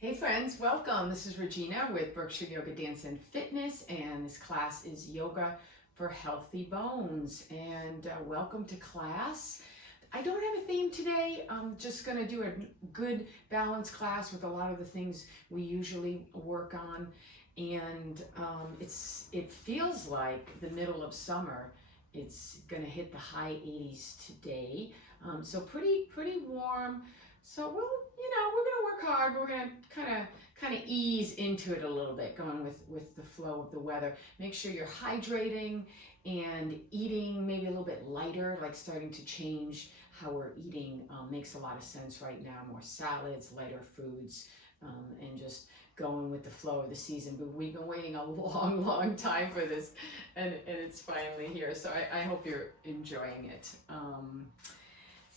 Hey friends, welcome. This is Regina with Burgio Yoga Dance and Fitness, and this class is Yoga for Healthy Bones. And welcome to class. I don't have a theme today. I'm just going to do a good balanced class with a lot of the things we usually work on. And it feels like the middle of summer. It's going to hit the high 80s today, so pretty warm. So we're gonna work hard. We're gonna kind of ease into it a little bit, going with the flow of the weather. Make sure you're hydrating and eating maybe a little bit lighter, like starting to change how we're eating. Makes a lot of sense right now. More salads, lighter foods, and just going with the flow of the season. But we've been waiting a long time for this, and it's finally here. So I hope you're enjoying it.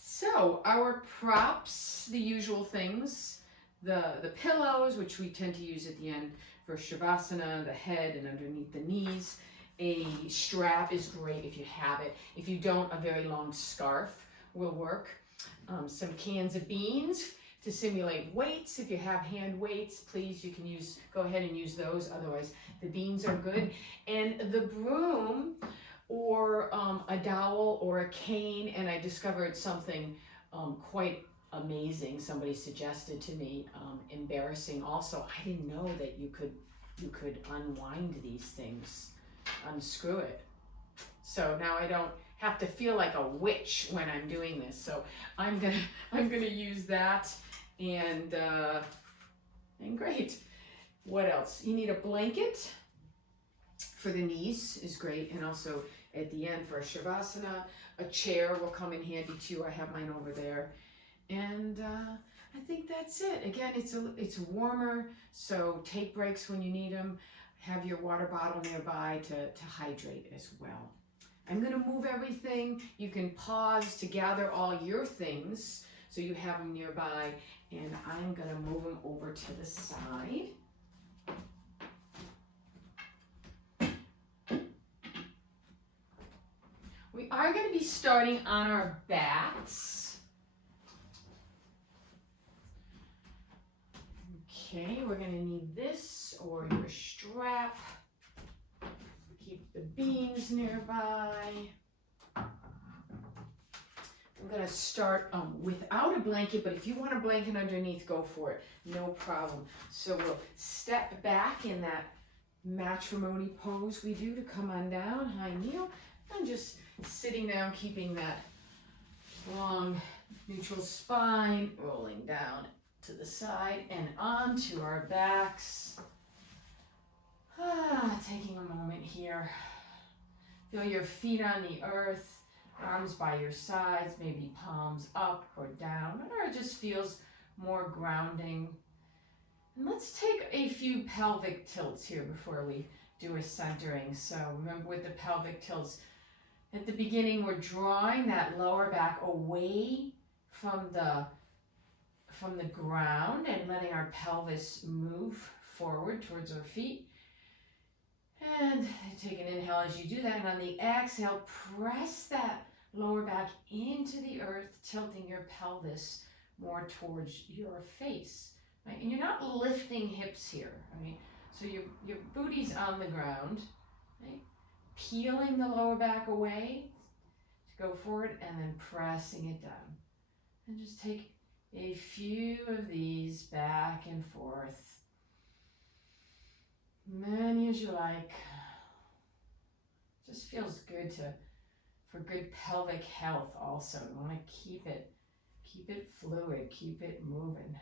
So our props, the usual things, the pillows, which we tend to use at the end for Shavasana, the head and underneath the knees. A strap is great if you have it. If you don't, a very long scarf will work. Some cans of beans to simulate weights. If you have hand weights, please, you can go ahead and use those. Otherwise, the beans are good. And the broom, or a dowel or a cane, and I discovered something quite amazing. Somebody suggested to me, embarrassing also. I didn't know that you could unwind these things, unscrew it. So now I don't have to feel like a witch when I'm doing this. So I'm gonna use that, and great. What else? You need a blanket for the knees is great, and also at the end for a Shavasana, a chair will come in handy too. I have mine over there, and I think that's it. Again, it's warmer, so take breaks when you need them. Have your water bottle nearby to hydrate as well. I'm gonna move everything. You can pause to gather all your things so you have them nearby, and I'm gonna move them over to the side. We are going to be starting on our backs. Okay, we're going to need this or your strap. Keep the beans nearby. I'm going to start without a blanket, but if you want a blanket underneath, go for it. No problem. So we'll step back in that matrimony pose we do to come on down, high kneel, and just sitting down, keeping that long neutral spine, rolling down to the side and onto our backs. Taking a moment here. Feel your feet on the earth, arms by your sides, maybe palms up or down, or it just feels more grounding. And let's take a few pelvic tilts here before we do a centering. So remember, with the pelvic tilts, at the beginning, we're drawing that lower back away from the ground and letting our pelvis move forward towards our feet. And take an inhale as you do that. And on the exhale, press that lower back into the earth, tilting your pelvis more towards your face. Right? And you're not lifting hips here. Right? So your booty's on the ground. Right? Peeling the lower back away to go forward, and then pressing it down. And just take a few of these back and forth. Many as you like. Just feels good for good pelvic health also. You want to keep it fluid, keep it moving.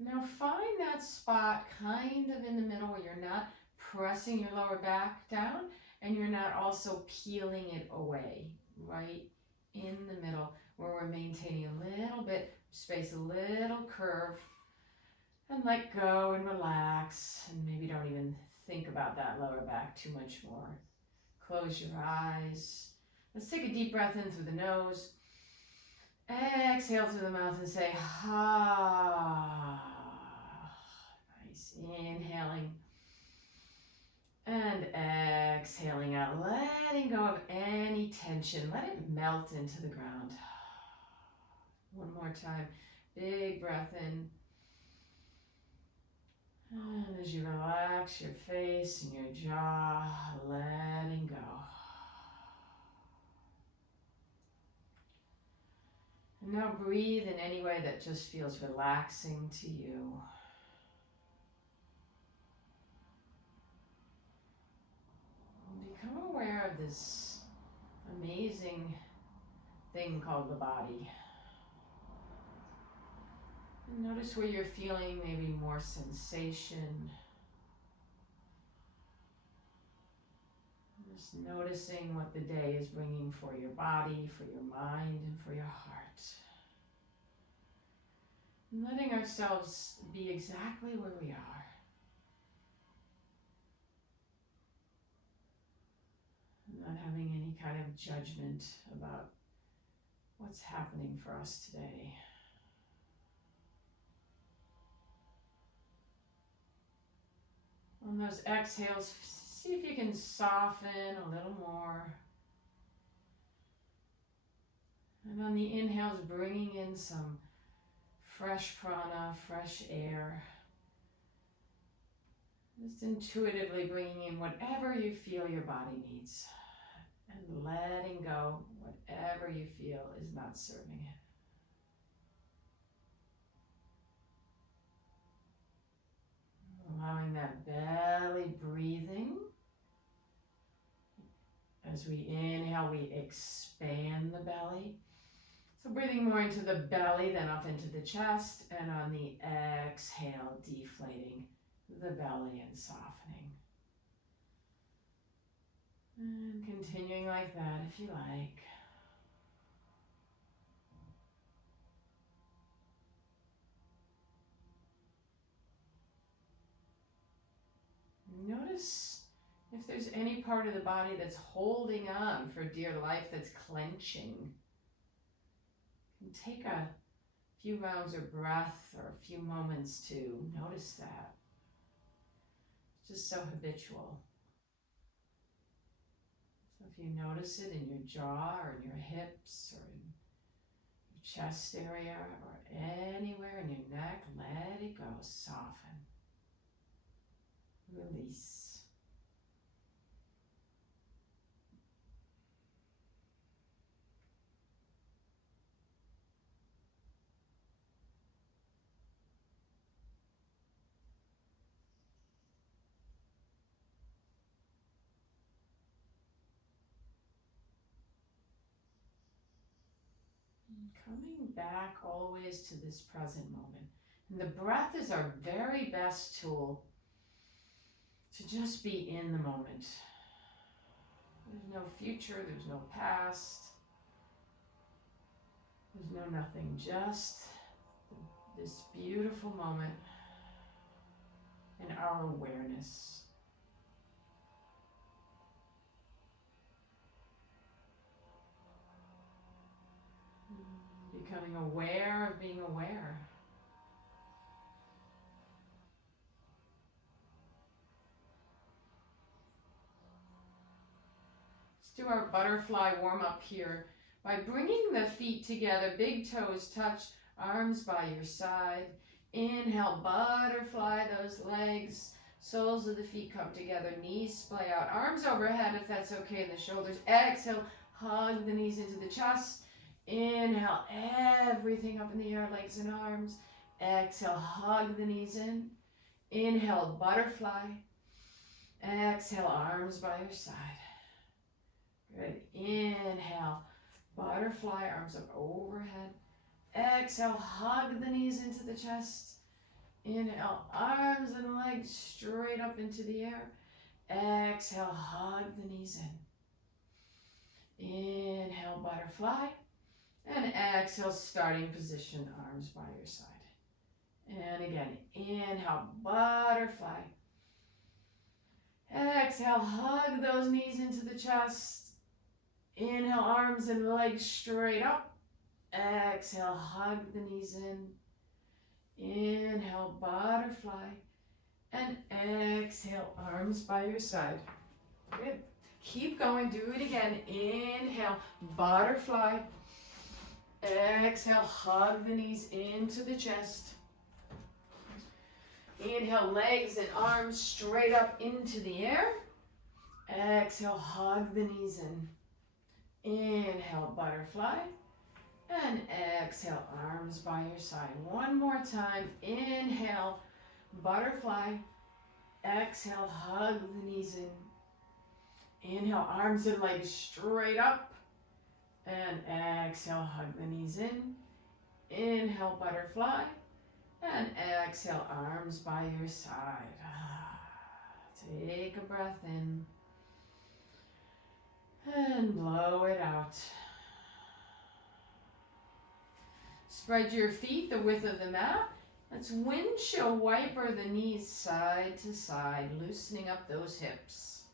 Now find that spot kind of in the middle where you're not pressing your lower back down and you're not also peeling it away, right in the middle where we're maintaining a little bit space, a little curve, and let go and relax, and maybe don't even think about that lower back too much more. Close your eyes. Let's take a deep breath in through the nose. Exhale through the mouth and say, ha. Nice. Inhaling. And exhaling out, letting go of any tension. Let it melt into the ground. One more time. Big breath in. And as you relax your face and your jaw, letting go. And now breathe in any way that just feels relaxing to you. And become aware of this amazing thing called the body. And notice where you're feeling maybe more sensation. Just noticing what the day is bringing for your body, for your mind, and for your heart. And letting ourselves be exactly where we are. Not having any kind of judgment about what's happening for us today. On those exhales, see if you can soften a little more. And on the inhales, bringing in some fresh prana, fresh air. Just intuitively bringing in whatever you feel your body needs. And letting go whatever you feel is not serving it. Allowing that belly breathing. As we inhale, we expand the belly. So breathing more into the belly, then up into the chest. And on the exhale, deflating the belly and softening. And continuing like that if you like. Notice if there's any part of the body that's holding on for dear life, that's clenching. And take a few rounds of breath or a few moments to notice that. It's just so habitual. So if you notice it in your jaw or in your hips or in your chest area or anywhere in your neck, let it go. Soften. Release. Coming back always to this present moment. And the breath is our very best tool to just be in the moment. There's no future, there's no past, there's no nothing, just this beautiful moment and our awareness. Becoming aware of being aware. Let's do our butterfly warm up here by bringing the feet together, big toes touch, arms by your side. Inhale, butterfly those legs, soles of the feet come together, knees splay out, arms overhead if that's okay, and the shoulders. Exhale, hug the knees into the chest. Inhale, everything up in the air, legs and arms. Exhale, hug the knees in. Inhale, butterfly. Exhale, arms by your side. Good. Inhale, butterfly, arms up overhead. Exhale, hug the knees into the chest. Inhale, arms and legs straight up into the air. Exhale, hug the knees in. Inhale, butterfly. And exhale, starting position, arms by your side. And again, inhale, butterfly. Exhale, hug those knees into the chest. Inhale, arms and legs straight up. Exhale, hug the knees in. Inhale, butterfly. And exhale, arms by your side. Good. Keep going, do it again. Inhale, butterfly. Exhale, hug the knees into the chest. Inhale, legs and arms straight up into the air. Exhale, hug the knees in. Inhale, butterfly. And exhale, arms by your side. One more time. Inhale, butterfly. Exhale, hug the knees in. Inhale, arms and legs straight up. And exhale, hug the knees in. Inhale, butterfly. And exhale, arms by your side. Take a breath in. And blow it out. Spread your feet the width of the mat. Let's windshield wiper the knees side to side, loosening up those hips.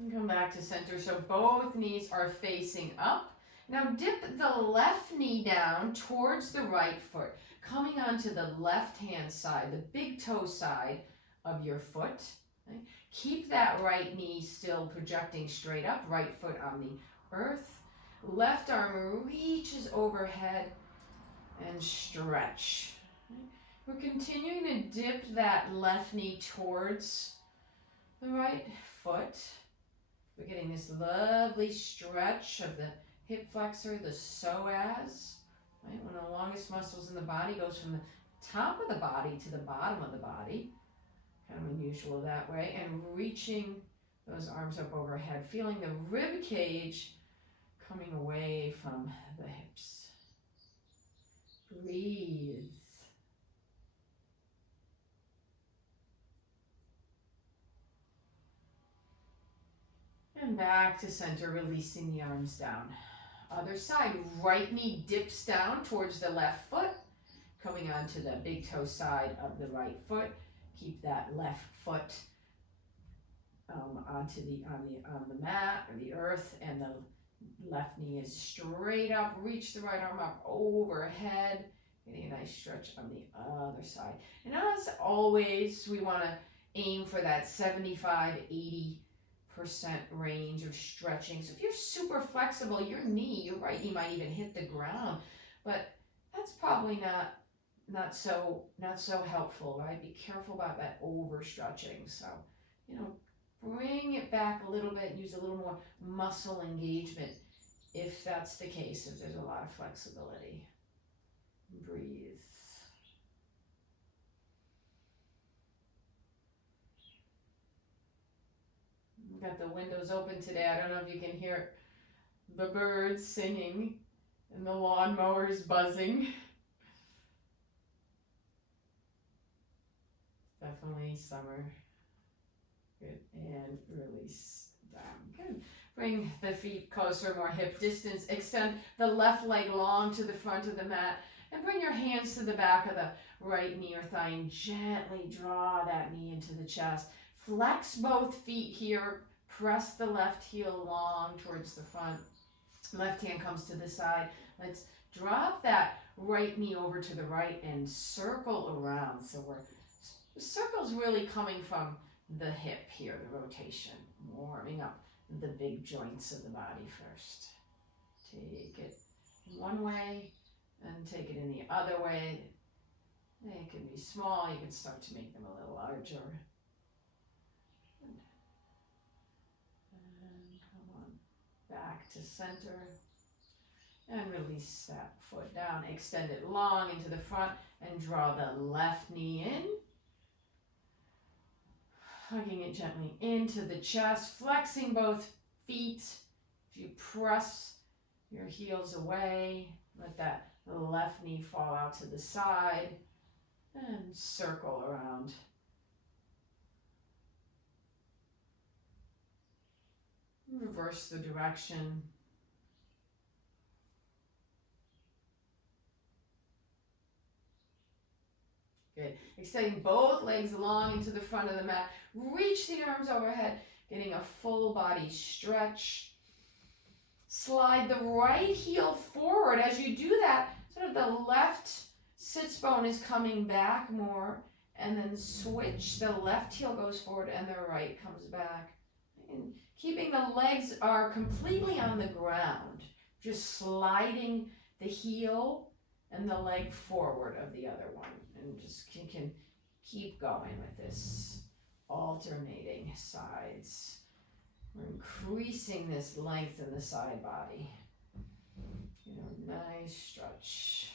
And come back to center, so both knees are facing up. Now dip the left knee down towards the right foot, coming onto the left-hand side, the big toe side of your foot. Okay? Keep that right knee still projecting straight up, right foot on the earth. Left arm reaches overhead and stretch. Okay? We're continuing to dip that left knee towards the right foot. We're getting this lovely stretch of the hip flexor, the psoas, right? One of the longest muscles in the body, goes from the top of the body to the bottom of the body. Kind of unusual that way. And reaching those arms up overhead, feeling the rib cage coming away from the hips. Breathe. And back to center, releasing the arms down. Other side, right knee dips down towards the left foot, coming onto the big toe side of the right foot. Keep that left foot on the mat or the earth, and the left knee is straight up. Reach the right arm up overhead, getting a nice stretch on the other side. And as always, we want to aim for that 75-80% range of stretching. So if you're super flexible, your right knee might even hit the ground, but that's probably not so helpful, right? Be careful about that overstretching. So, bring it back a little bit and use a little more muscle engagement if that's the case, if there's a lot of flexibility. Breathe. Got the windows open today. I don't know if you can hear the birds singing and the lawnmowers buzzing. Definitely summer. Good. And release down. Good. Bring the feet closer, more hip distance. Extend the left leg long to the front of the mat. And bring your hands to the back of the right knee or thigh and gently draw that knee into the chest. Flex both feet here. Press the left heel long towards the front. Left hand comes to the side. Let's drop that right knee over to the right and circle around. So the circle's really coming from the hip here, the rotation. Warming up the big joints of the body first. Take it one way and take it in the other way. They can be small. You can start to make them a little larger. Back to center and release that foot down. Extend it long into the front and draw the left knee in. Hugging it gently into the chest, flexing both feet. If you press your heels away, let that left knee fall out to the side and circle around. Reverse the direction. Good. Extending both legs long into the front of the mat. Reach the arms overhead, getting a full body stretch. Slide the right heel forward. As you do that, sort of the left sits bone is coming back more, and then switch. The left heel goes forward and the right comes back. And keeping the legs are completely on the ground, just sliding the heel and the leg forward of the other one, and just can keep going with this, alternating sides. We're increasing this length in the side body. Nice stretch.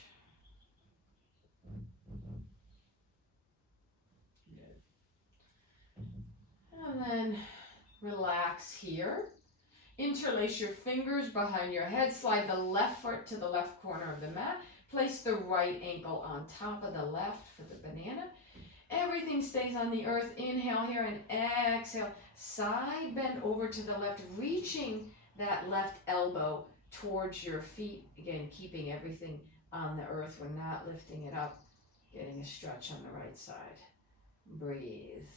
Good. And then relax here. Interlace your fingers behind your head. Slide the left foot to the left corner of the mat. Place the right ankle on top of the left for the banana. Everything stays on the earth. Inhale here and exhale. Side bend over to the left, reaching that left elbow towards your feet. Again, keeping everything on the earth. We're not lifting it up. Getting a stretch on the right side. Breathe.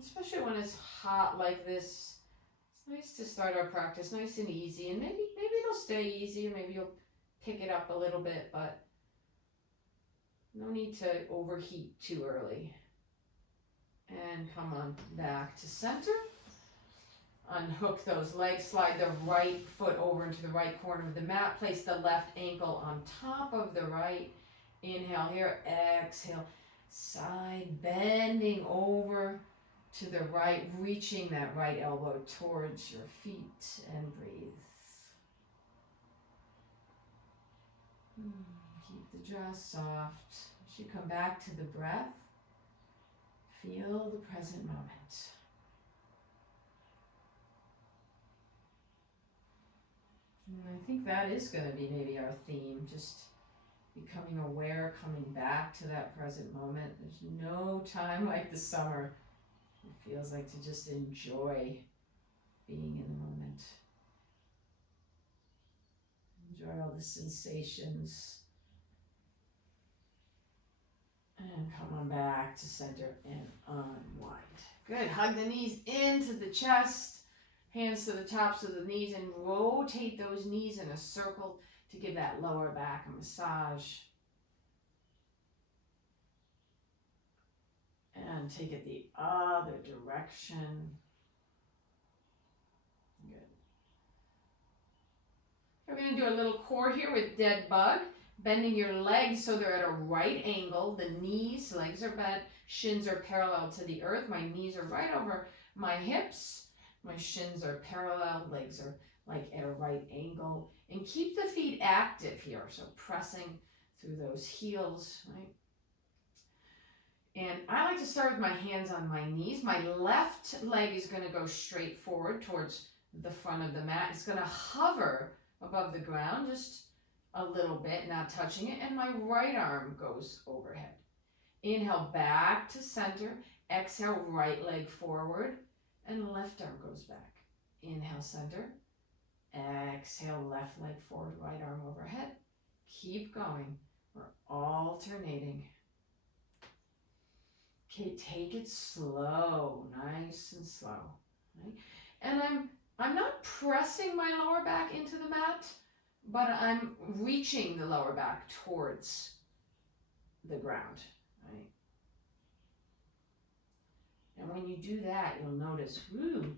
Especially when it's hot like this, it's nice to start our practice nice and easy. And maybe it'll stay easy, or maybe you'll pick it up a little bit, but no need to overheat too early. And come on back to center. Unhook those legs, slide the right foot over into the right corner of the mat, place the left ankle on top of the right. Inhale here, exhale, side bending over to the right, reaching that right elbow towards your feet, and breathe. Keep the jaw soft. As you come back to the breath, feel the present moment. And I think that is going to be maybe our theme, just becoming aware, coming back to that present moment. There's no time like the summer. It feels like to just enjoy being in the moment. Enjoy all the sensations. And come on back to center and unwind. Good. Hug the knees into the chest. Hands to the tops of the knees, and rotate those knees in a circle to give that lower back a massage. And take it the other direction. Good. We're going to do a little core here with dead bug. Bending your legs so they're at a right angle. The knees, legs are bent, shins are parallel to the earth. My knees are right over my hips. My shins are parallel, legs are like at a right angle. And keep the feet active here, so pressing through those heels, right? And I like to start with my hands on my knees. My left leg is going to go straight forward towards the front of the mat. It's going to hover above the ground just a little bit, not touching it. And my right arm goes overhead. Inhale back to center. Exhale, right leg forward. And left arm goes back. Inhale, center. Exhale, left leg forward, right arm overhead. Keep going. We're alternating. Okay, take it slow, nice and slow. Right? And I'm not pressing my lower back into the mat, but I'm reaching the lower back towards the ground. Right? And when you do that, you'll notice, whoo,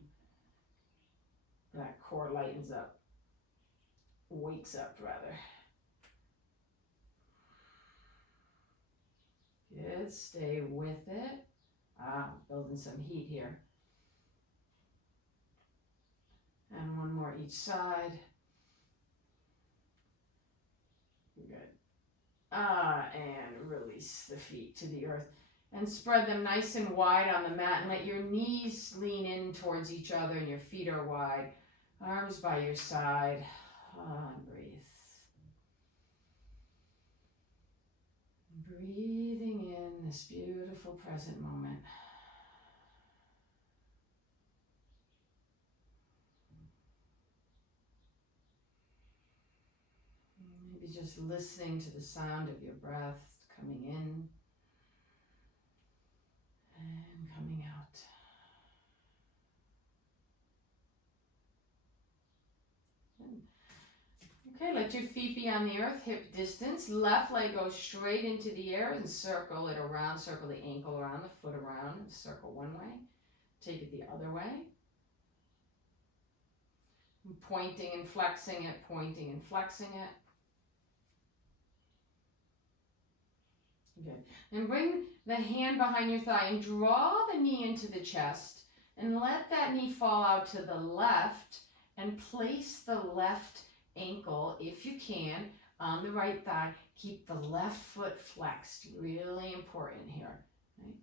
that core lightens up, wakes up rather. Good, stay with it. Building some heat here. And one more each side. Good. And release the feet to the earth. And spread them nice and wide on the mat, and let your knees lean in towards each other and your feet are wide. Arms by your side. And breathe. Breathing in this beautiful present moment. Maybe just listening to the sound of your breath coming in and coming out. Okay, let your feet be on the earth, hip distance. Left leg goes straight into the air and circle it around, circle the ankle around, the foot around, circle one way. Take it the other way. Pointing and flexing it, pointing and flexing it. Good. And bring the hand behind your thigh and draw the knee into the chest and let that knee fall out to the left and place the left ankle, if you can, on the right thigh. Keep the left foot flexed. Really important here. Right?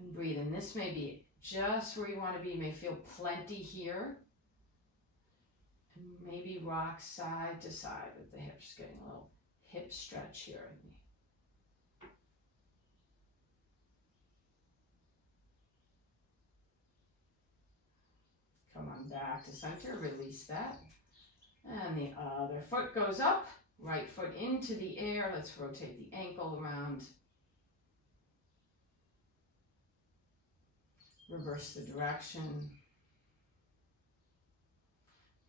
And breathe. And this may be just where you want to be. You may feel plenty here. And maybe rock side to side with the hips. Getting a little hip stretch here. Come on back to center. Release that. And the other foot goes up, right foot into the air. Let's rotate the ankle around. Reverse the direction.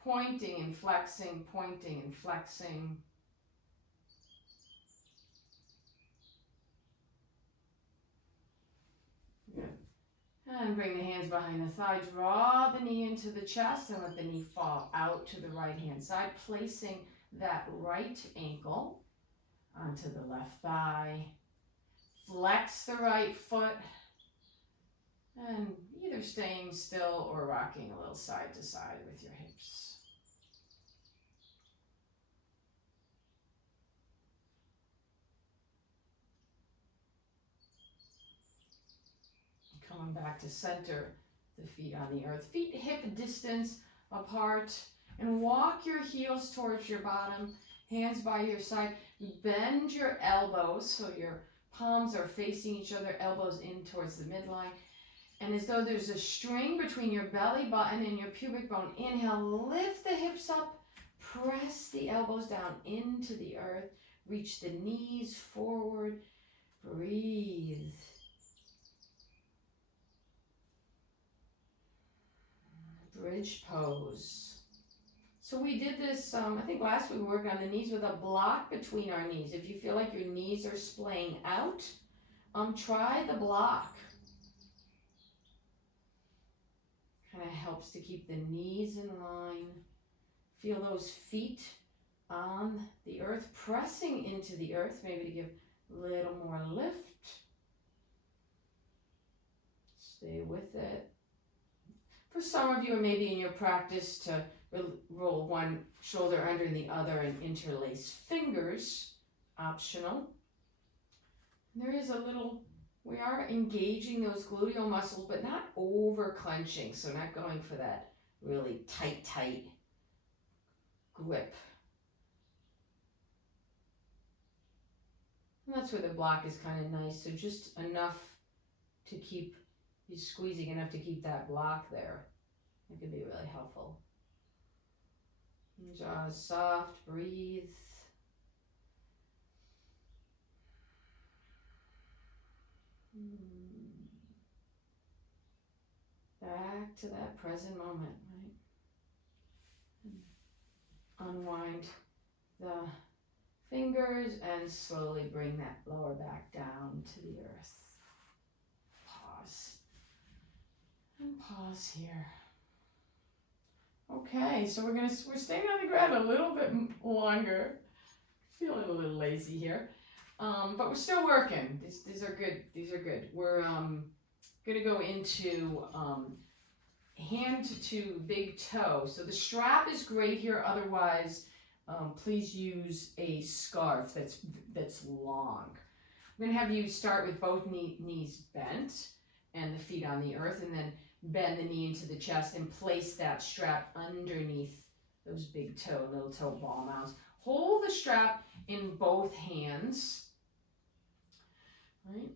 Pointing and flexing, pointing and flexing. Good. And bring the hands behind the thigh. Draw the knee into the chest and let the knee fall out to the right hand side, placing that right ankle onto the left thigh. Flex the right foot and either staying still or rocking a little side to side with your hips. Coming back to center, the feet on the earth. Feet hip distance apart, and walk your heels towards your bottom, hands by your side. Bend your elbows so your palms are facing each other, elbows in towards the midline. And as though there's a string between your belly button and your pubic bone, inhale, lift the hips up, press the elbows down into the earth, reach the knees forward, breathe. Bridge pose. So we did this, I think last week we worked on the knees with a block between our knees. If you feel like your knees are splaying out, try the block. Kind of helps to keep the knees in line. Feel those feet on the earth, pressing into the earth, maybe to give a little more lift. Stay with it. For some of you, it may be in your practice to roll one shoulder under the other and interlace fingers, optional. There is a little, we are engaging those gluteal muscles, but not over clenching, so not going for that really tight grip. And that's where the block is kind of nice, so just enough to keep, you're squeezing enough to keep that block there. It could be really helpful. Jaws soft, breathe. Back to that present moment, right? Unwind the fingers and slowly bring that lower back down to the earth. Pause. And pause here. Okay, so we're staying on the ground a little bit longer. Feeling a little lazy here, but we're still working. These are good. These are good. We're gonna go into hand to big toe. So the strap is great here. Otherwise, please use a scarf that's long. I'm gonna have you start with both knees bent and the feet on the earth, and then bend the knee into the chest and place that strap underneath those big toe, little toe ball mounds. Hold the strap in both hands, right?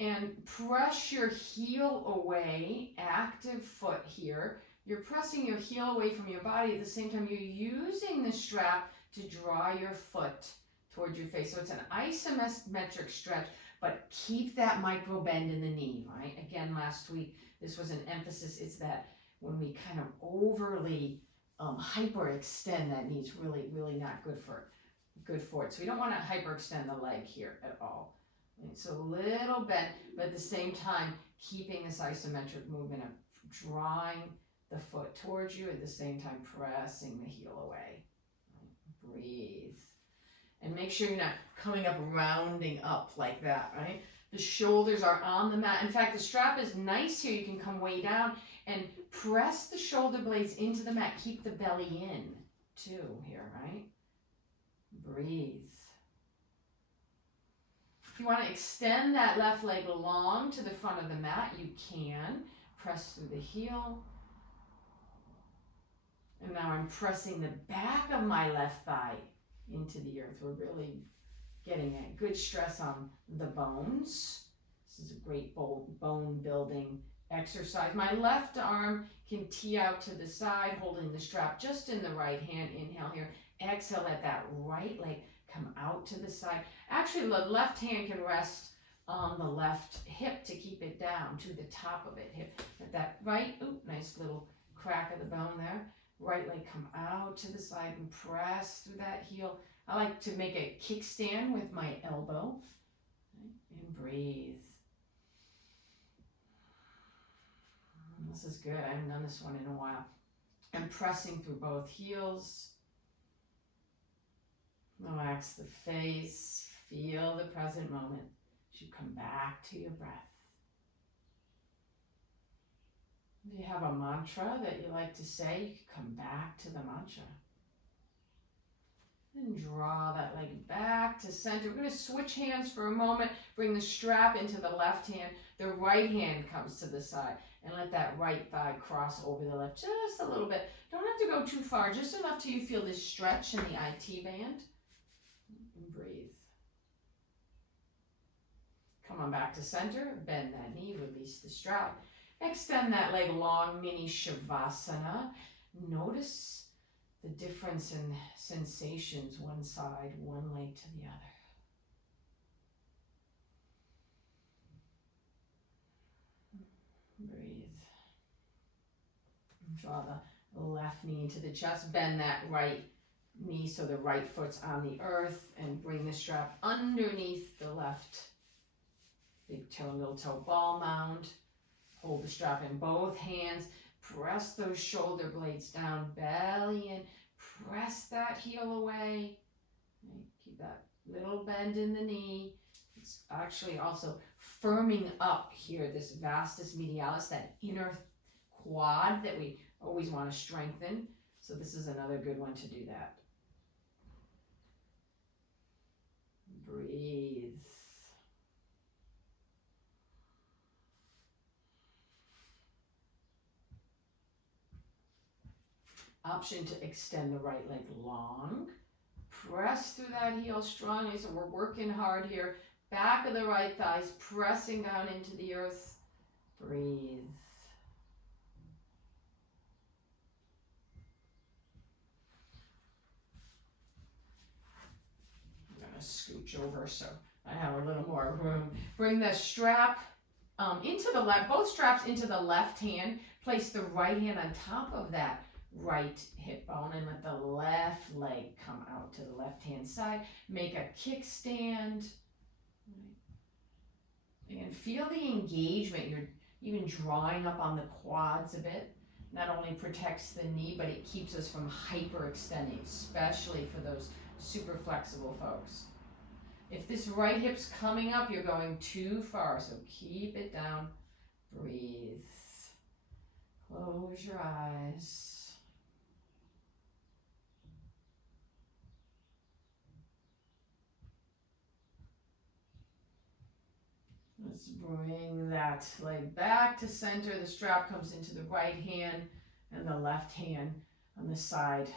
And press your heel away, active foot here. You're pressing your heel away from your body. At the same time, you're using the strap to draw your foot towards your face. So it's an isometric stretch, but keep that micro bend in the knee, right? Again, last week, this was an emphasis. It's that when we kind of overly hyperextend that knee. It's really, really not good for it. So we don't want to hyperextend the leg here at all. Right? So a little bend, but at the same time, keeping this isometric movement of drawing the foot towards you, at the same time pressing the heel away. Right? Breathe. And make sure you're not coming up, rounding up like that, right? The shoulders are on the mat. In fact, the strap is nice here. You can come way down and press the shoulder blades into the mat. Keep the belly in too here, right? Breathe. If you want to extend that left leg long to the front of the mat, you can. Press through the heel. And now I'm pressing the back of my left thigh into the earth. We're really getting a good stress on the bones. This is a great bone building exercise. My left arm can tee out to the side, holding the strap just in the right hand. Inhale here. Exhale, let that right leg come out to the side. Actually, the left hand can rest on the left hip to keep it down to the top of it. Hip. Let that right, nice little crack of the bone there. Right leg come out to the side and press through that heel. I like to make a kickstand with my elbow. And breathe. This is good. I haven't done this one in a while. And pressing through both heels. Relax the face. Feel the present moment as you come back to your breath. If you have a mantra that you like to say, you can come back to the mantra. And draw that leg back to center. We're going to switch hands for a moment. Bring the strap into the left hand. The right hand comes to the side. And let that right thigh cross over the left just a little bit. Don't have to go too far. Just enough till you feel this stretch in the IT band. And breathe. Come on back to center. Bend that knee. Release the strap. Extend that leg long, mini Shavasana. Notice the difference in sensations, one side, one leg to the other. Breathe. Draw the left knee into the chest. Bend that right knee so the right foot's on the earth and bring the strap underneath the left big toe and little toe ball mound. Hold the strap in both hands. Press those shoulder blades down, belly in. Press that heel away. Keep that little bend in the knee. It's actually also firming up here, this vastus medialis, that inner quad that we always want to strengthen. So this is another good one to do that. Breathe. Option to extend the right leg long. Press through that heel strongly. So we're working hard here. Back of the right thighs pressing down into the earth. Breathe. I'm going to scooch over so I have a little more room. Bring the strap into the left, both straps into the left hand. Place the right hand on top of that right hip bone and let the left leg come out to the left hand side. Make a kickstand. And feel the engagement. You're even drawing up on the quads a bit. Not only protects the knee, but it keeps us from hyperextending, especially for those super flexible folks. If this right hip's coming up, you're going too far, so keep it down. Breathe. Close your eyes. Let's bring that leg back to center. The strap comes into the right hand and the left hand on the side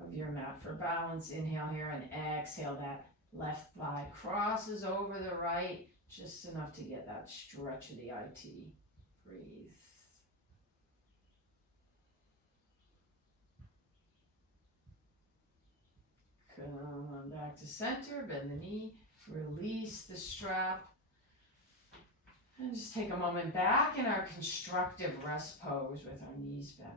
of your mat for balance. Inhale here and exhale. That left thigh crosses over the right, just enough to get that stretch of the IT. Breathe. Come on back to center. Bend the knee. Release the strap. And just take a moment back in our constructive rest pose with our knees bent.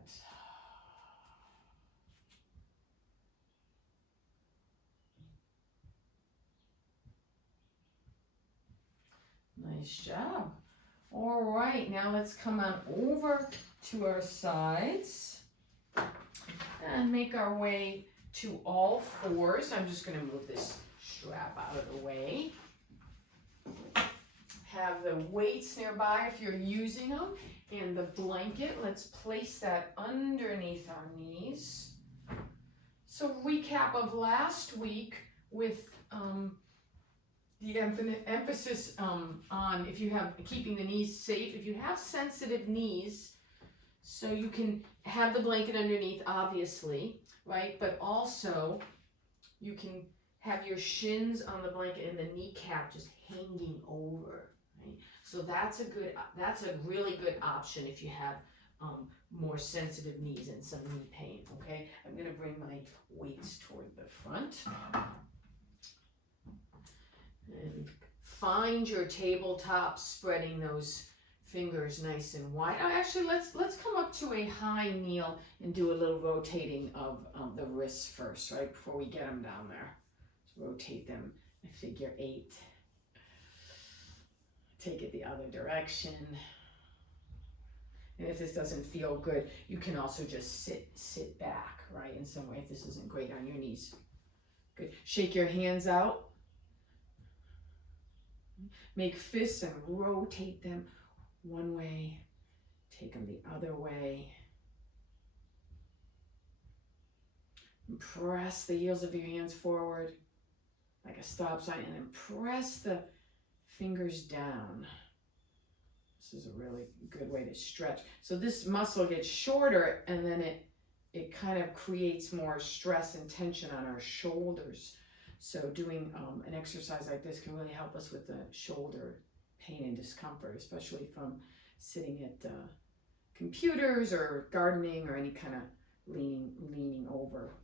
Nice job. All right, now let's come on over to our sides and make our way to all fours. I'm just going to move this strap out of the way. Have the weights nearby if you're using them, and the blanket. Let's place that underneath our knees. So recap of last week with the emphasis on if you have keeping the knees safe. If you have sensitive knees, so you can have the blanket underneath, obviously, right? But also you can have your shins on the blanket and the kneecap just hanging over, right? So that's a really good option if you have more sensitive knees and some knee pain, okay? I'm gonna bring my weights toward the front. And find your tabletop, spreading those fingers nice and wide. Actually, let's come up to a high kneel and do a little rotating of the wrists first, right? Before we get them down there. Let's rotate them a figure 8. Take it the other direction. And if this doesn't feel good, you can also just sit back, right? In some way, if this isn't great on your knees. Good. Shake your hands out. Make fists and rotate them one way. Take them the other way. And press the heels of your hands forward like a stop sign, and then press the fingers down. This is a really good way to stretch. So this muscle gets shorter, and then it kind of creates more stress and tension on our shoulders. So doing an exercise like this can really help us with the shoulder pain and discomfort, especially from sitting at computers or gardening or any kind of leaning over.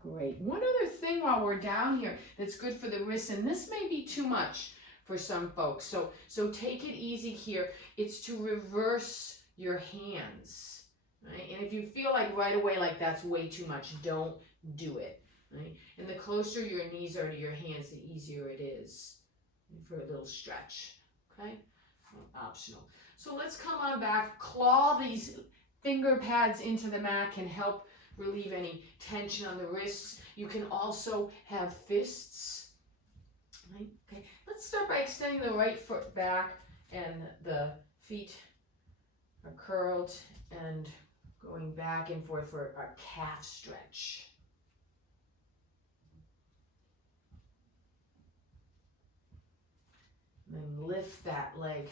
Great. One other thing while we're down here that's good for the wrists, and this may be too much for some folks, so take it easy here. It's to reverse your hands, right? And if you feel like right away like that's way too much, don't do it, right? And the closer your knees are to your hands, the easier it is for a little stretch, okay? Optional. So let's come on back. Claw these finger pads into the mat can help relieve any tension on the wrists. You can also have fists. Right? Okay. Let's start by extending the right foot back, and the feet are curled and going back and forth for our calf stretch. And then lift that leg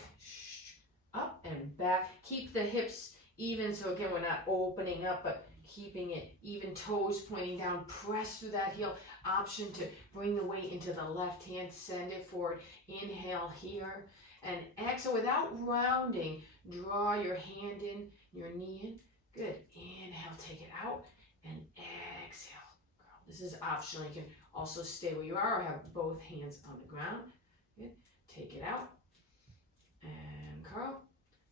up and back. Keep the hips even, so again, we're not opening up, but keeping it even, toes pointing down. Press through that heel. Option to bring the weight into the left hand, send it forward. Inhale here, and exhale without rounding. Draw your hand in, your knee in. Good. Inhale, take it out, and exhale. This is optional. You can also stay where you are or have both hands on the ground. Good. Take it out, and curl,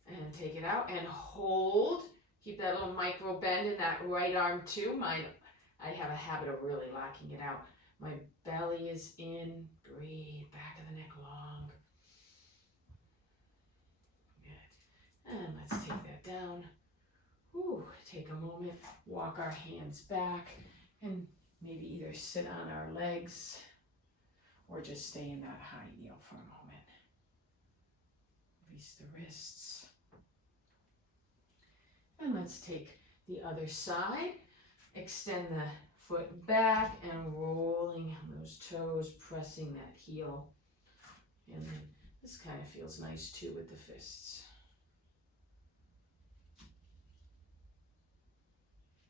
and take it out, and hold. Keep that little micro bend in that right arm too. I have a habit of really locking it out. My belly is in. Breathe. Back of the neck long. Good. And let's take that down. Whew. Take a moment. Walk our hands back. And maybe either sit on our legs or just stay in that high kneel for a moment. Release the wrists. And let's take the other side. Extend the foot back and rolling those toes, pressing that heel. And then this kind of feels nice too with the fists.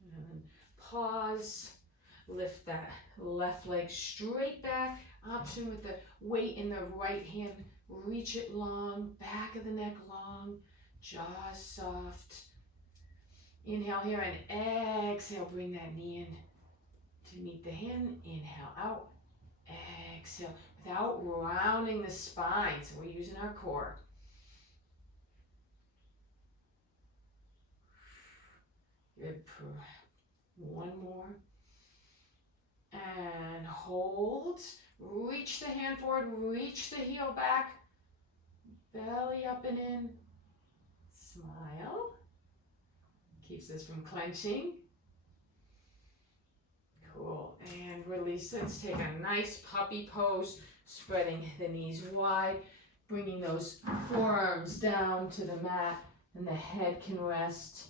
And then pause, lift that left leg straight back. Option with the weight in the right hand. Reach it long, back of the neck long, jaw soft. Inhale here and exhale, bring that knee in to meet the hand. Inhale out, exhale, without rounding the spine. So we're using our core. Good. One more. And hold. Reach the hand forward, reach the heel back. Belly up and in. Smile. Keeps us from clenching. Cool. And release. Let's take a nice puppy pose, spreading the knees wide, bringing those forearms down to the mat, and the head can rest.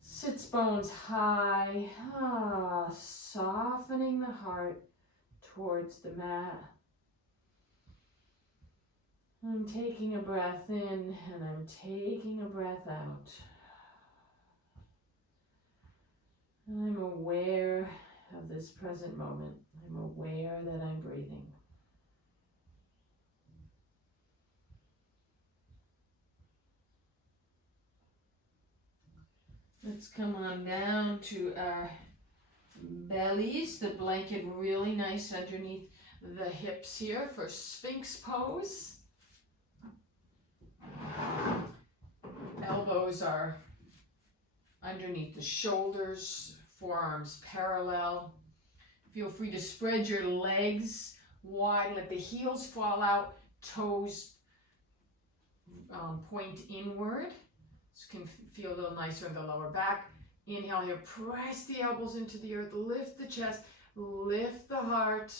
Sits bones high. Softening the heart towards the mat. I'm taking a breath in and I'm taking a breath out. I'm aware of this present moment. I'm aware that I'm breathing. Let's come on down to our bellies, the blanket really nice underneath the hips here for Sphinx pose. Elbows are underneath the shoulders, forearms parallel. Feel free to spread your legs wide, let the heels fall out, toes point inward. So you can feel a little nicer in the lower back. Inhale here, press the elbows into the earth, lift the chest, lift the heart.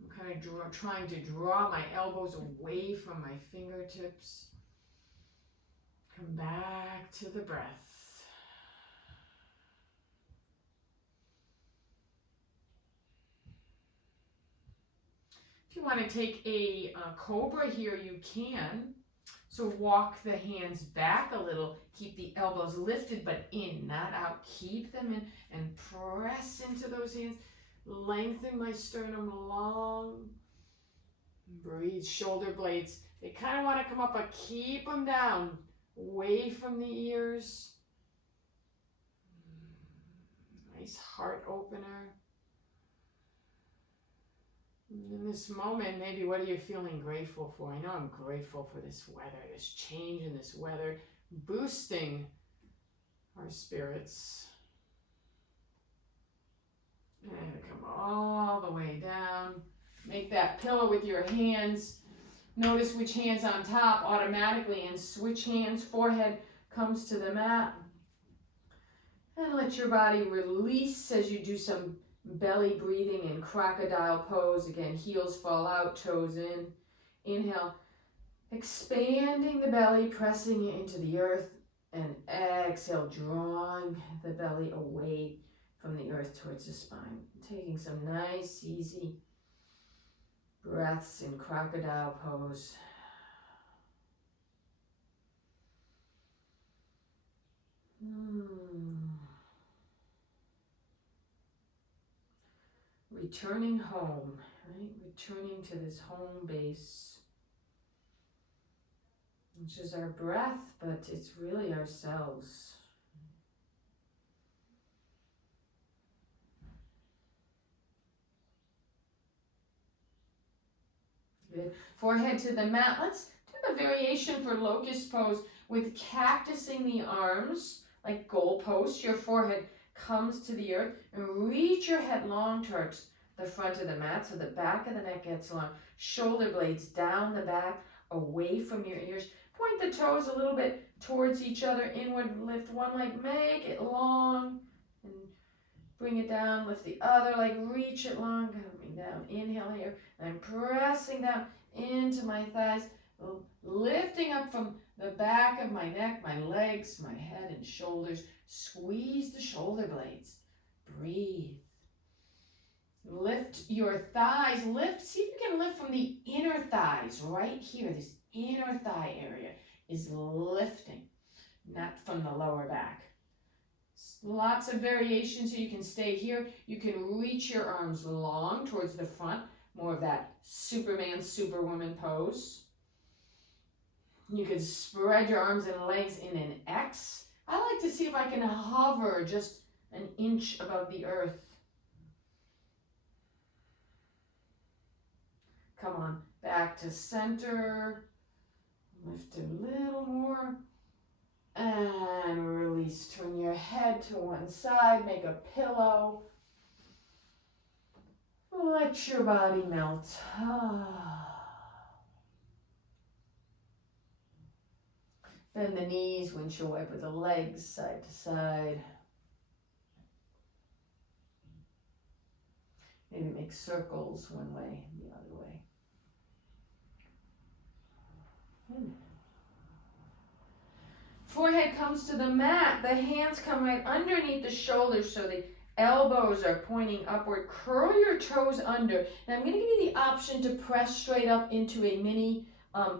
I'm kind of trying to draw my elbows away from my fingertips. Come back to the breath. If you want to take a cobra here, you can. So walk the hands back a little. Keep the elbows lifted but in, not out. Keep them in and press into those hands. Lengthen my sternum long. Breathe, shoulder blades. They kind of want to come up, but keep them down, away from the ears. Nice heart opener. In this moment, maybe what are you feeling grateful for? I know I'm grateful for this weather, this change in this weather, boosting our spirits. And come all the way down. Make that pillow with your hands. Notice which hand's on top automatically and switch hands. Forehead comes to the mat. And let your body release as you do some belly breathing in crocodile pose. Again, heels fall out, toes in. Inhale, expanding the belly, pressing it into the earth. And exhale, drawing the belly away from the earth towards the spine. Taking some nice, easy breaths in crocodile pose. Returning home, right? Returning to this home base, which is our breath, but it's really ourselves. Good. Forehead to the mat. Let's do a variation for locust pose with cactusing the arms like goalposts. Your forehead comes to the earth and reach your head long towards the front of the mat so the back of the neck gets long. Shoulder blades down the back, away from your ears. Point the toes a little bit towards each other. Inward, lift one leg, make it long. And bring it down, lift the other leg, reach it long, coming down. Inhale here. And I'm pressing down into my thighs, lifting up from the back of my neck, my legs, my head and shoulders. Squeeze the shoulder blades. Breathe. Lift your thighs. Lift. See if you can lift from the inner thighs right here. This inner thigh area is lifting, not from the lower back. Lots of variations, so you can stay here. You can reach your arms long towards the front. More of that Superman, Superwoman pose. You can spread your arms and legs in an X. I like to see if I can hover just an inch above the earth. Come on, back to center. Lift a little more. And release. Turn your head to one side. Make a pillow. Let your body melt. Bend the knees, windshield wiper the legs side to side. Maybe make circles one way and the other way. Forehead comes to the mat. The hands come right underneath the shoulders so the elbows are pointing upward. Curl your toes under. Now I'm going to give you the option to press straight up into a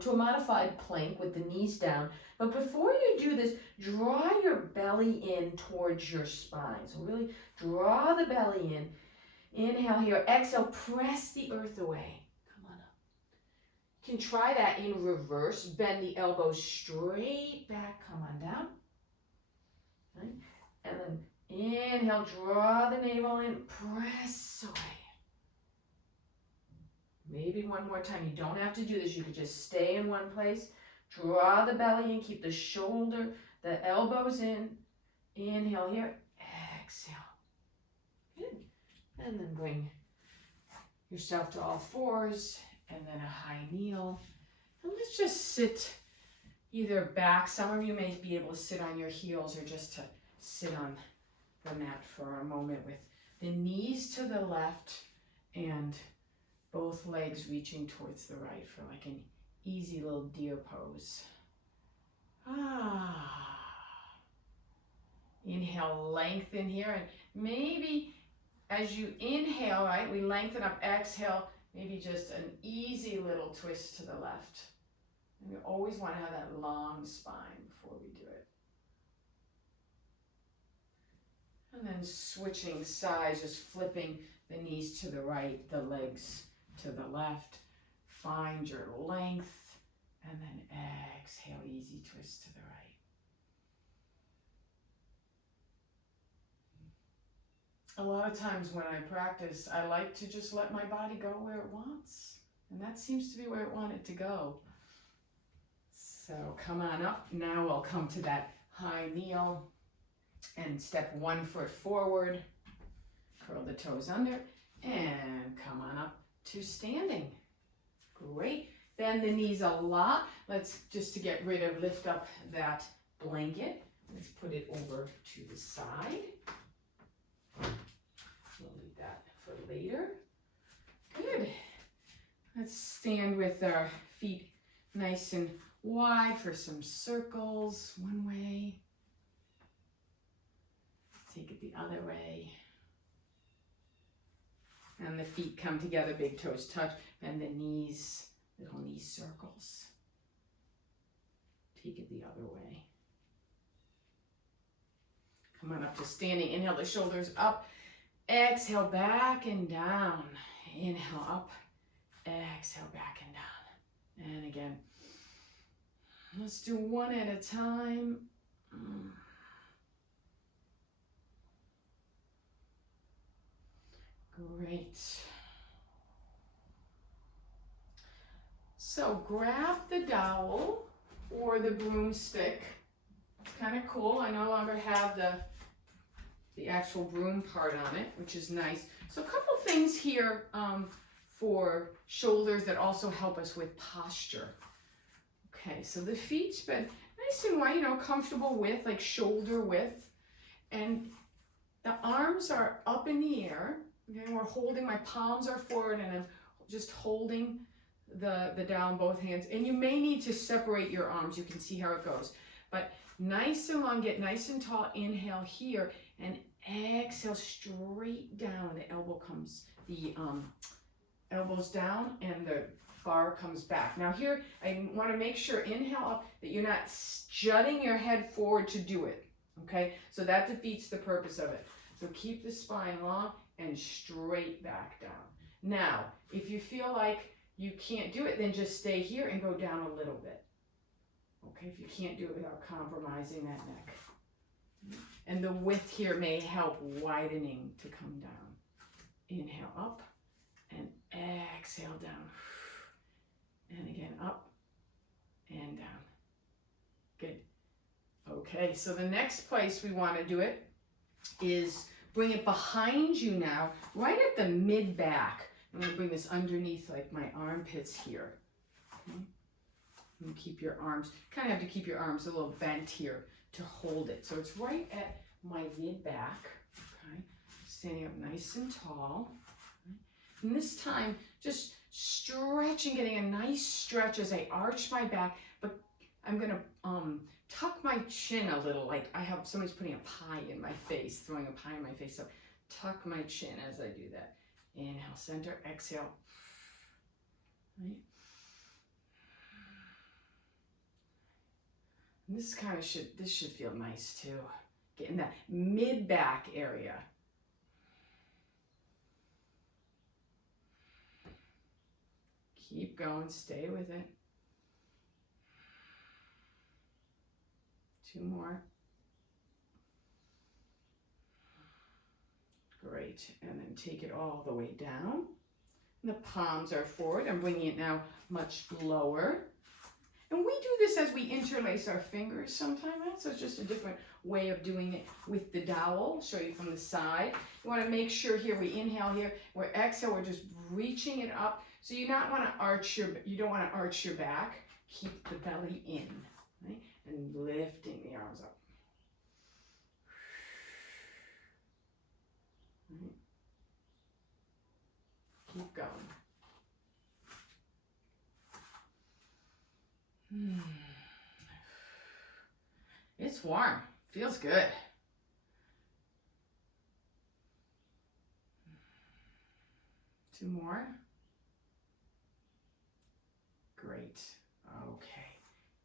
to a modified plank with the knees down. But before you do this, draw your belly in towards your spine. So really draw the belly in. Inhale here. Exhale, press the earth away. Come on up. You can try that in reverse. Bend the elbows straight back. Come on down. Right? And then inhale, draw the navel in, press away. Maybe one more time. You don't have to do this. You could just stay in one place. Draw the belly in, keep the shoulder, the elbows in. Inhale here, exhale. Good. And then bring yourself to all fours, and then a high kneel. And let's just sit either back. Some of you may be able to sit on your heels or just to sit on the mat for a moment with the knees to the left and both legs reaching towards the right for like an easy little deer pose. Inhale, lengthen here, and maybe as you inhale, right, we lengthen up, exhale, maybe just an easy little twist to the left. And we always want to have that long spine before we do it. And then switching sides, just flipping the knees to the right, the legs to the left. Find your length, and then exhale, easy twist to the right. A lot of times when I practice, I like to just let my body go where it wants. And that seems to be where it wanted to go. So come on up. Now we'll come to that high kneel and step 1 foot forward. Curl the toes under and come on up to standing. Great. Bend the knees a lot. Let's just to get rid of, lift up that blanket. Let's put it over to the side. We'll leave that for later. Good. Let's stand with our feet nice and wide for some circles one way. Take it the other way. And the feet come together, big toes touch, and the knees, little knee circles. Take it the other way. Come on up to standing. Inhale the shoulders up. Exhale back and down. Inhale up. Exhale back and down. And again. Let's do one at a time. Great. So grab the dowel or the broomstick. It's kind of cool. I no longer have the actual broom part on it, which is nice. So a couple things here for shoulders that also help us with posture. Okay, so the feet's been nice and wide, comfortable width, like shoulder width. And the arms are up in the air. Okay, we're holding, my palms are forward and I'm just holding the down both hands. And you may need to separate your arms. You can see how it goes. But nice and long, get nice and tall. Inhale here and exhale straight down. The elbow comes, the elbows down and the bar comes back. Now here, I want to make sure, inhale up, that you're not jutting your head forward to do it. Okay, so that defeats the purpose of it. So keep the spine long and straight back down. Now, if you feel like you can't do it, then just stay here and go down a little bit. Okay, if you can't do it without compromising that neck. And the width here may help widening to come down. Inhale up and exhale down. And again, up and down. Good. Okay, so the next place we want to do it is bring it behind you now, right at the mid-back. I'm going to bring this underneath like my armpits here. Okay. And keep your arms, kind of have to keep your arms a little bent here to hold it. So it's right at my mid-back, okay? Standing up nice and tall. Okay? And this time, just stretching, getting a nice stretch as I arch my back, but I'm gonna tuck my chin a little, like I have, somebody's putting a pie in my face, throwing a pie in my face, so tuck my chin as I do that. Inhale, center, exhale. Right? And this kind of should feel nice too. Get in that mid-back area. Keep going, stay with it. 2 more. Great, and then take it all the way down. And the palms are forward. I'm bringing it now much lower. And we do this as we interlace our fingers sometimes, right? So it's just a different way of doing it with the dowel. I'll show you from the side. You want to make sure here, we inhale here, we're exhale, we're just reaching it up. So you don't want to arch your back. Keep the belly in, right? And lifting the arms up. Right. Keep going. It's warm. Feels good. Two more. Great. Okay.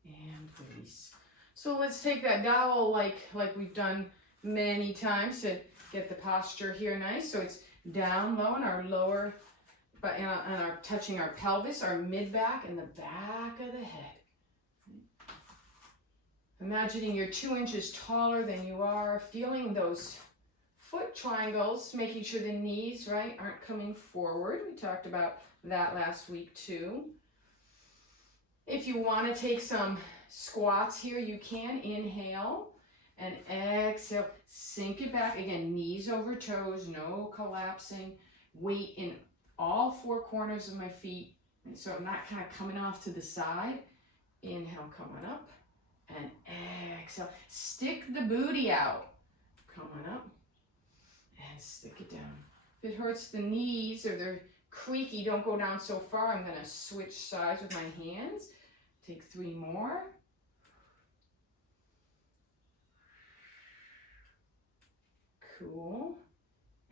And release. So let's take that dowel like we've done many times to get the posture here nice. So it's down low in our lower, but and our touching our pelvis, our mid-back, and the back of the head. Imagining you're 2 inches taller than you are, feeling those foot triangles, making sure the knees, right, aren't coming forward. We talked about that last week too. If you want to take some squats here, you can. Inhale and exhale. Sink it back. Again, knees over toes, no collapsing. Weight in all 4 corners of my feet. And so I'm not kind of coming off to the side. Inhale, coming up. And exhale. Stick the booty out. Coming up. And stick it down. If it hurts the knees or they're creaky, don't go down so far. I'm going to switch sides with my hands. Take 3 more. Cool.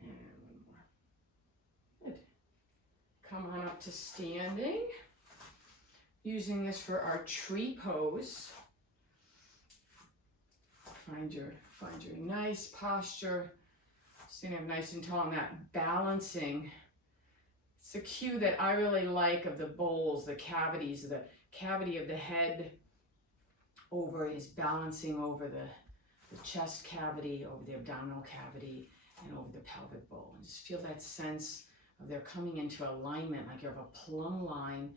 And 1 more. Good. Come on up to standing. Using this for our tree pose. Find your nice posture. Standing up nice and tall, and that balancing. It's a cue that I really like of the bowls, the cavities, the cavity of the head is balancing over the chest cavity, over the abdominal cavity, and over the pelvic bowl. And just feel that sense of they're coming into alignment, like you have a plumb line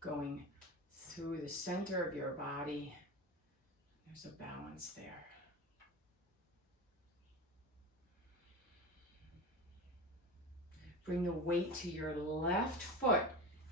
going through the center of your body. There's a balance there. Bring the weight to your left foot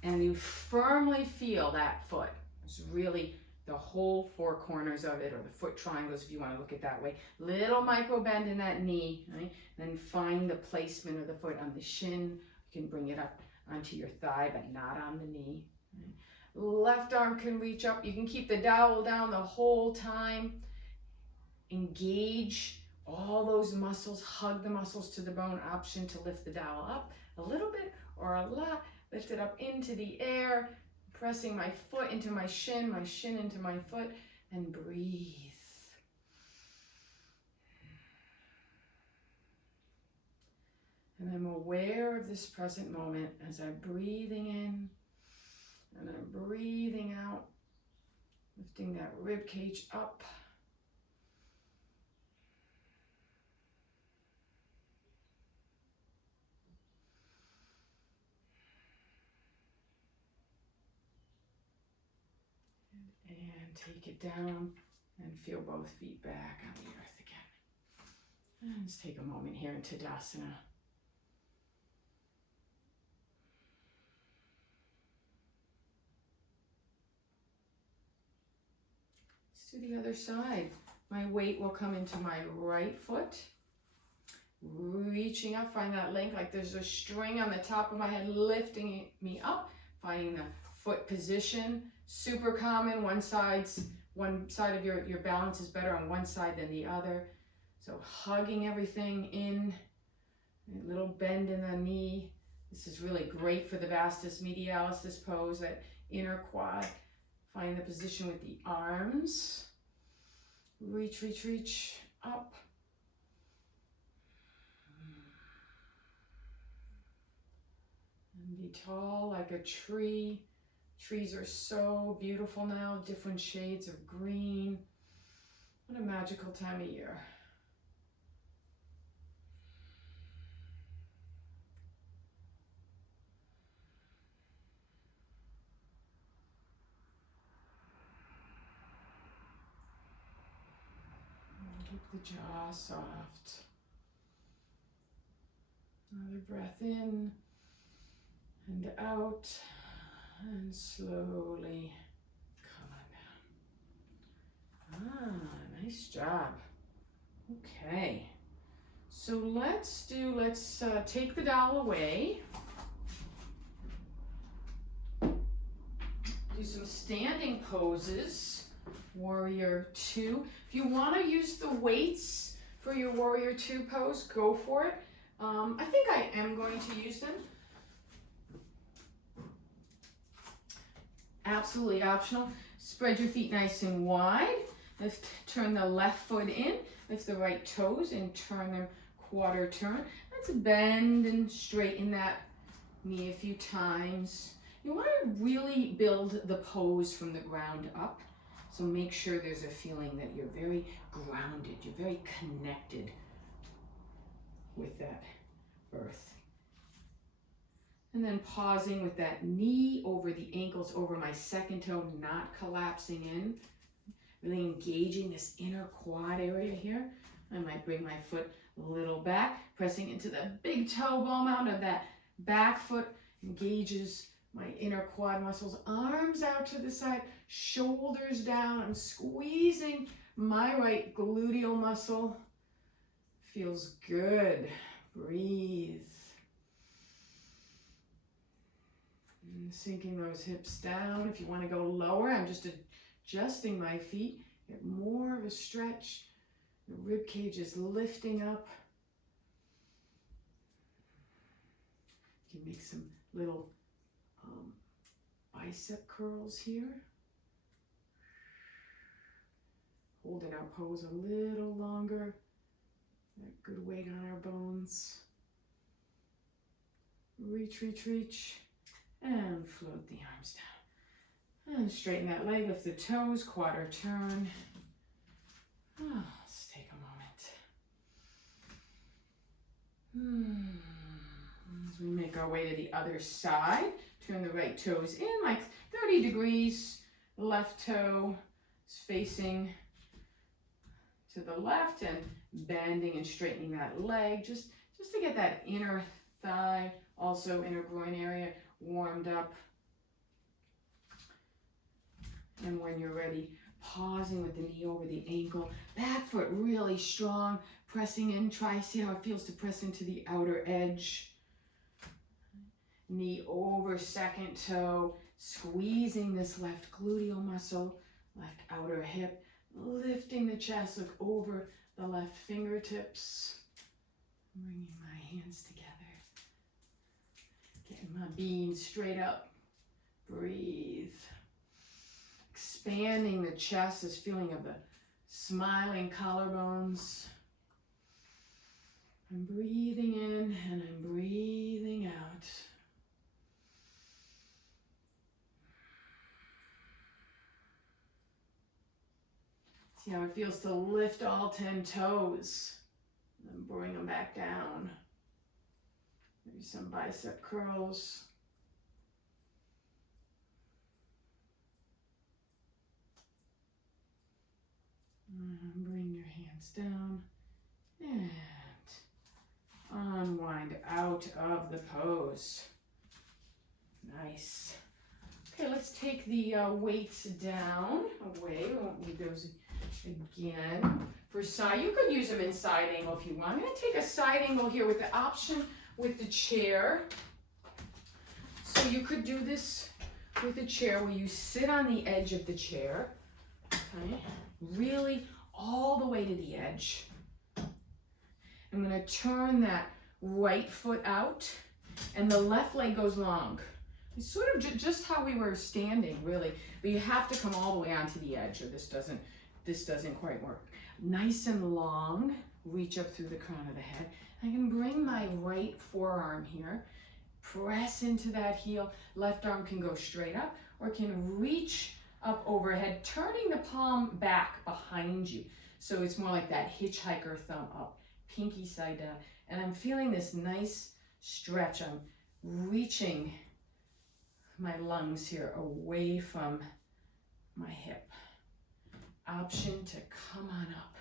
and you firmly feel that foot. It's really the whole 4 corners of it, or the foot triangles if you want to look at it that way. Little micro bend in that knee, right? Then find the placement of the foot on the shin. You can bring it up onto your thigh, but not on the knee. Right? Left arm can reach up. You can keep the dowel down the whole time. Engage all those muscles, hug the muscles to the bone. Option to lift the dowel up a little bit or a lot. Lift it up into the air, pressing my foot into my shin into my foot, and breathe. And I'm aware of this present moment as I'm breathing in and I'm breathing out, lifting that rib cage up. And take it down and feel both feet back on the earth again. And let's take a moment here in Tadasana. do the other side. My weight will come into my right foot. Reaching up, find that length like there's a string on the top of my head lifting me up. Finding the foot position. Super common. One side of your balance is better on one side than the other. So hugging everything in. A little bend in the knee. This is really great for the vastus medialis, this pose, that inner quad. Find the position with the arms. Reach, reach, reach up. And be tall like a tree. Trees are so beautiful now, different shades of green. What a magical time of year. Keep the jaw soft. Another breath in and out, and slowly come on down. Ah, nice job. Okay, so let's take the doll away. Do some standing poses. Warrior 2. If you want to use the weights for your Warrior 2 pose, go for it. I think I am going to use them. Absolutely optional. Spread your feet nice and wide. Turn the left foot in. Lift the right toes and turn them quarter turn. Let's bend and straighten that knee a few times. You want to really build the pose from the ground up. So make sure there's a feeling that you're very grounded, you're very connected with that earth. And then pausing with that knee over the ankles, over my second toe, not collapsing in. Really engaging this inner quad area here. I might bring my foot a little back, pressing into the big toe ball mount of that back foot. Engages my inner quad muscles, arms out to the side, shoulders down. I'm squeezing my right gluteal muscle. Feels good. Breathe. And sinking those hips down. If you want to go lower, I'm just adjusting my feet. Get more of a stretch. The rib cage is lifting up. You can make some little bicep curls here. Holding our pose a little longer. That good weight on our bones. Reach, reach, reach. And float the arms down. And straighten that leg, lift the toes, quarter turn. Let's take a moment. As we make our way to the other side, turn the right toes in like 30 degrees. Left toe is facing to the left and bending and straightening that leg just to get that inner thigh, also inner groin area warmed up. And when you're ready, pausing with the knee over the ankle, back foot really strong, pressing in. See how it feels to press into the outer edge. Knee over second toe, squeezing this left gluteal muscle, left outer hip, lifting the chest, look over the left fingertips, bringing my hands together, getting my bean straight up, breathe, expanding the chest, this feeling of the smiling collarbones. I'm breathing in and I'm breathing out. See how it feels to lift all 10 toes and bring them back down. Maybe some bicep curls. And bring your hands down and unwind out of the pose. Nice. Okay, let's take the weights down away. We won't need those Again, for side, you could use them in side angle if you want. I'm going to take a side angle here with the option with the chair. So you could do this with the chair where you sit on the edge of the chair, okay? Really all the way to the edge. I'm going to turn that right foot out and the left leg goes long. It's sort of just how we were standing, really, but you have to come all the way onto the edge or this doesn't quite work. Nice and long, reach up through the crown of the head. I can bring my right forearm here, press into that heel. Left arm can go straight up or can reach up overhead, turning the palm back behind you. So it's more like that hitchhiker thumb up, pinky side down. And I'm feeling this nice stretch. I'm reaching my lungs here away from my hip. Option to come on up.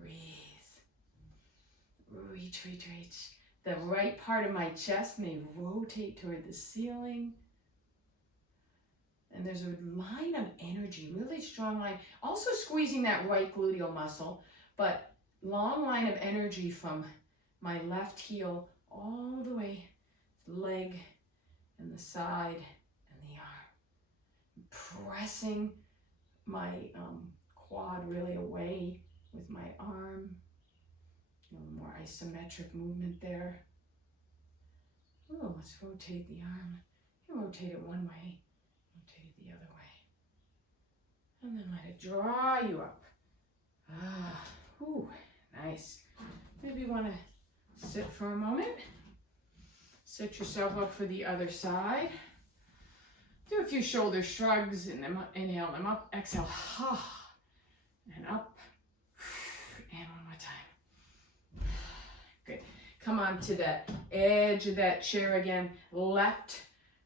Breathe. Reach, reach, reach. The right part of my chest may rotate toward the ceiling. And there's a line of energy, really strong line. Also squeezing that right gluteal muscle, but long line of energy from my left heel all the way to the leg and the side and the arm. Pressing my quad really away with my arm. A little more isometric movement there. Oh, let's rotate the arm. You can rotate it one way, rotate it the other way. And then let it draw you up. Ah, ooh, nice. Maybe you want to sit for a moment. Set yourself up for the other side. Do a few shoulder shrugs and then inhale them up, exhale, and up, and one more time. Good. Come on to the edge of that chair again. Left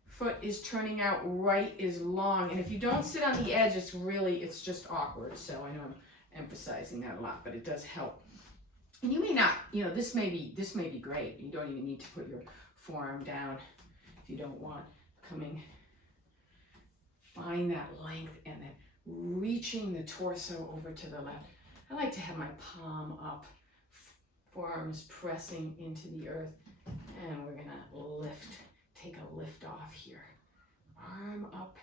foot is turning out, right is long. And if you don't sit on the edge, it's just awkward. So I know I'm emphasizing that a lot, but it does help. And you may not, this may be great. You don't even need to put your forearm down if you don't want. Find that length and then reaching the torso over to the left. I like to have my palm up, forearms pressing into the earth, and we're gonna lift, take a lift off here. Arm up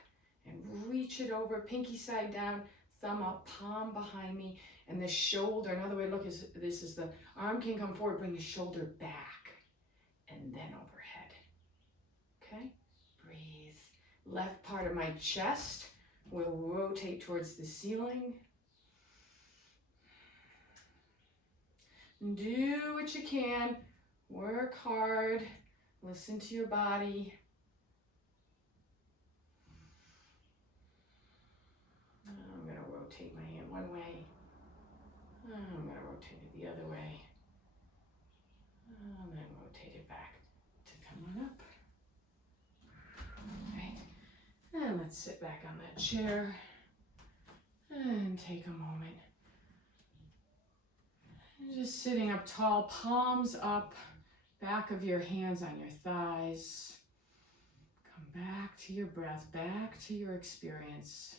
and reach it over, pinky side down, thumb up, palm behind me, and the shoulder, another way to look is this is the arm can come forward, bring the shoulder back, and then overhead. Okay? Breathe. Left part of my chest will rotate towards the ceiling. Do what you can. Work hard. Listen to your body. I'm going to rotate my hand one way. I'm going to rotate it the other way. And then rotate it back to come on up. And let's sit back on that chair and take a moment. And just sitting up tall, palms up, back of your hands on your thighs. Come back to your breath, back to your experience.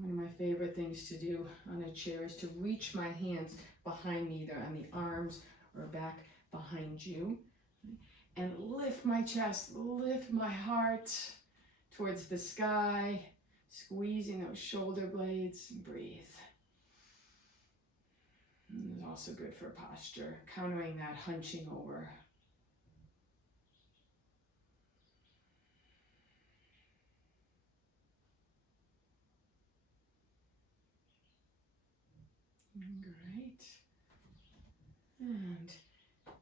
One of my favorite things to do on a chair is to reach my hands behind me, either on the arms or back behind you, and lift my chest, lift my heart towards the sky, squeezing those shoulder blades, and breathe. And it's also good for posture, countering that hunching over. Great. And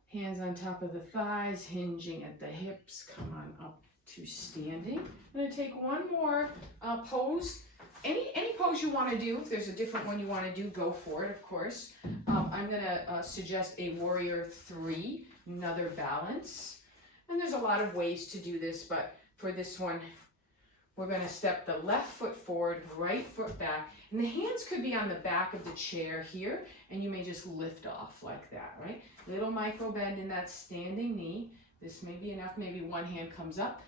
hands on top of the thighs, hinging at the hips. Come on up to standing. I'm going to take one more pose. Any pose you want to do. If there's a different one you want to do, go for it, of course. I'm going to suggest a warrior 3, another balance. And there's a lot of ways to do this, but for this one, We're going to step the left foot forward, right foot back, and the hands could be on the back of the chair here, and you may just lift off like that, right? Little micro bend in that standing knee. This may be enough. Maybe one hand comes up,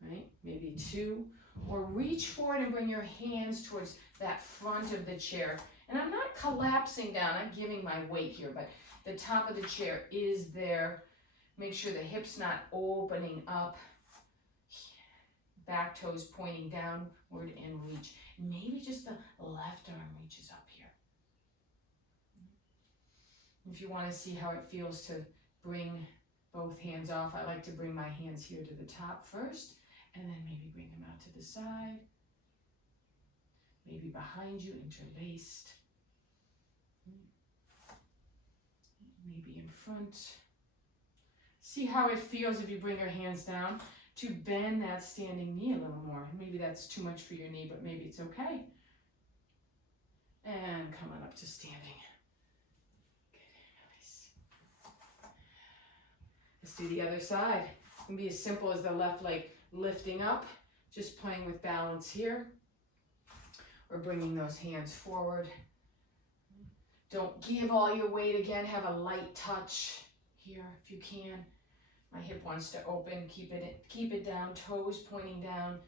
right? Maybe two, or reach forward and bring your hands towards that front of the chair. And I'm not collapsing down, I'm giving my weight here, but the top of the chair is there. Make sure the hip's not opening up. Back toes pointing downward and reach. Maybe just the left arm reaches up here. If you want to see how it feels to bring both hands off, I like to bring my hands here to the top first, and then maybe bring them out to the side. Maybe behind you, interlaced. Maybe in front. See how it feels if you bring your hands down to bend that standing knee a little more. Maybe that's too much for your knee, but maybe it's okay. And come on up to standing. Good, nice. Let's do the other side. It can be as simple as the left leg lifting up, just playing with balance here, or bringing those hands forward. Don't give all your weight again. Have a light touch here if you can. My hip wants to open, keep it down, toes pointing down,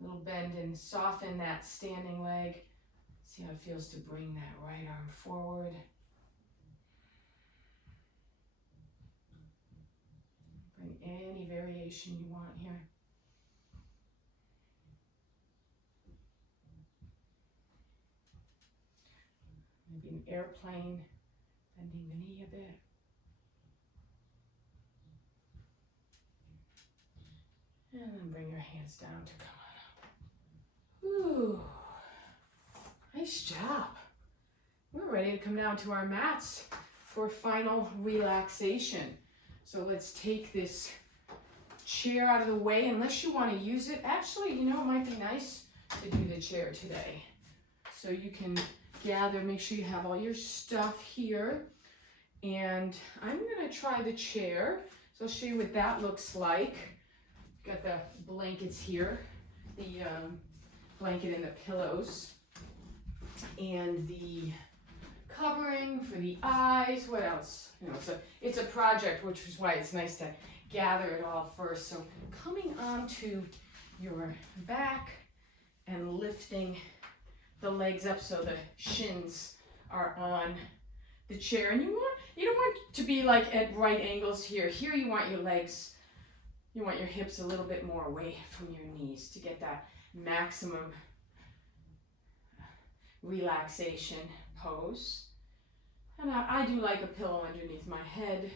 little bend and soften that standing leg. See how it feels to bring that right arm forward. Bring any variation you want here. Maybe an airplane, bending the knee a bit. And then bring your hands down to come on up. Ooh, nice job. We're ready to come down to our mats for final relaxation. So let's take this chair out of the way, unless you want to use it. Actually, you know, it might be nice to do the chair today. So you can gather, make sure you have all your stuff here. And I'm gonna try the chair. So I'll show you what that looks like. Got the blankets here, the blanket and the pillows, and the covering for the eyes. What else? You know, it's a project, which is why it's nice to gather it all first. So coming onto your back and lifting the legs up so the shins are on the chair. And you don't want to be like at right angles here. Here you want your legs. You want your hips a little bit more away from your knees to get that maximum relaxation pose. And I do like a pillow underneath my head.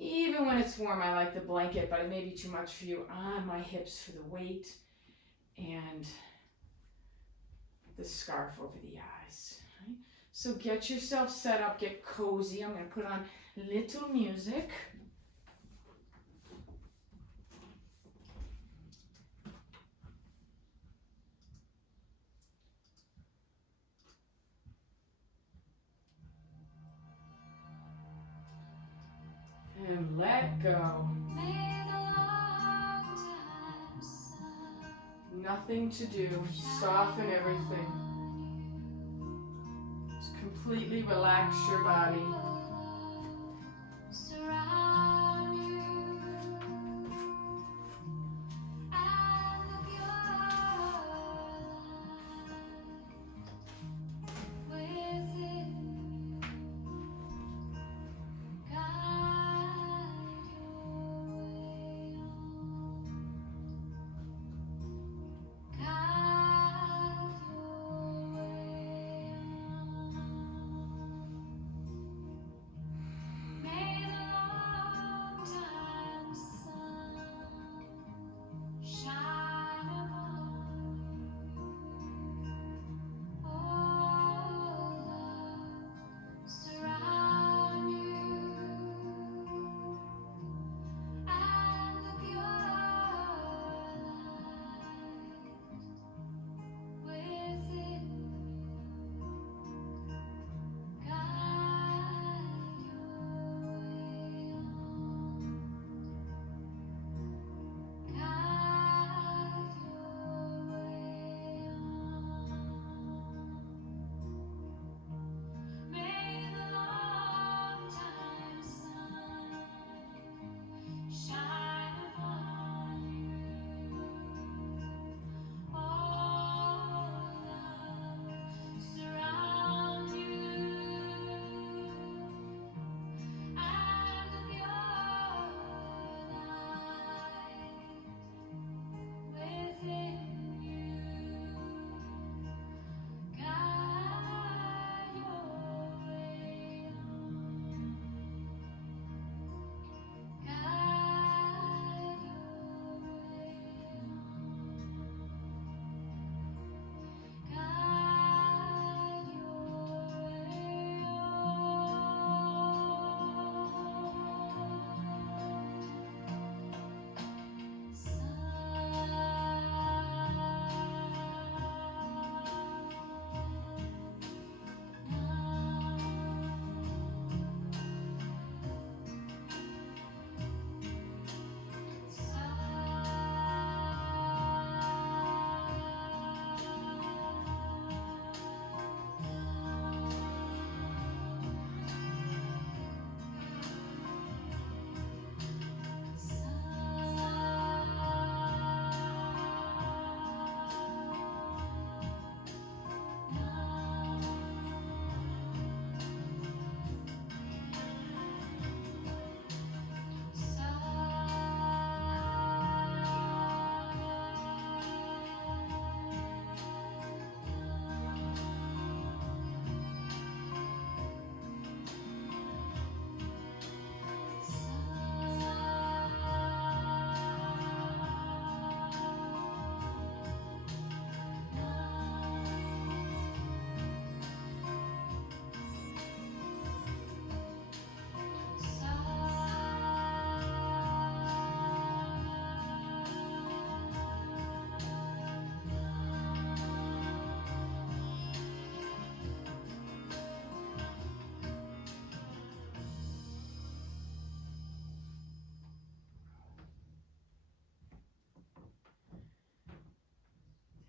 Even when it's warm, I like the blanket, but it may be too much for you, on my hips for the weight, and the scarf over the eyes. Right? So get yourself set up, get cozy. I'm going to put on little music. And let go. Nothing to do. Soften everything. Just completely relax your body.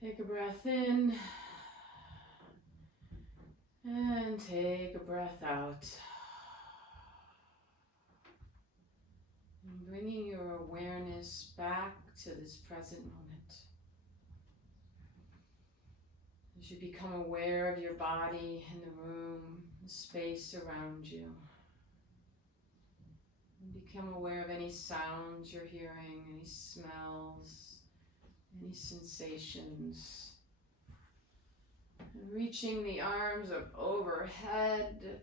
Take a breath in and take a breath out. And bringing your awareness back to this present moment. As you become aware of your body and the room, the space around you. And become aware of any sounds you're hearing, any smells, any sensations. And reaching the arms up overhead,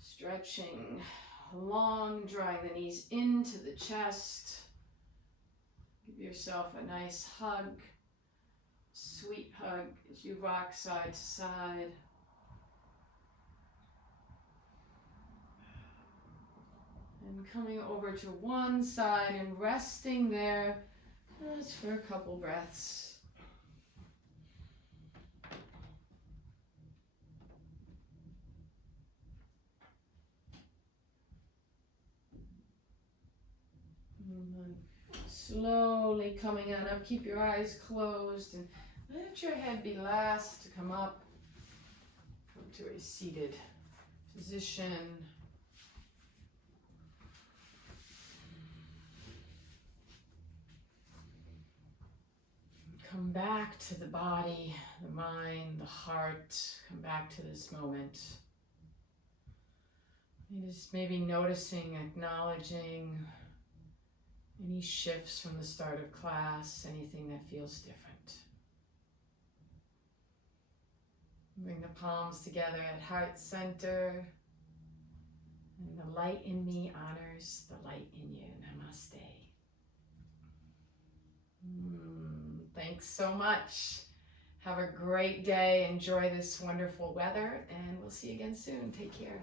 stretching long, drawing the knees into the chest. Give yourself a nice hug, sweet hug as you rock side to side. And coming over to one side and resting there just for a couple breaths. And slowly coming on up, keep your eyes closed and let your head be last to come up. Come to a seated position. Come back to the body, the mind, the heart. Come back to this moment. And just maybe noticing, acknowledging any shifts from the start of class, anything that feels different. Bring the palms together at heart center. And the light in me honors the light in you. Namaste. Thanks so much. Have a great day. Enjoy this wonderful weather, and we'll see you again soon. Take care.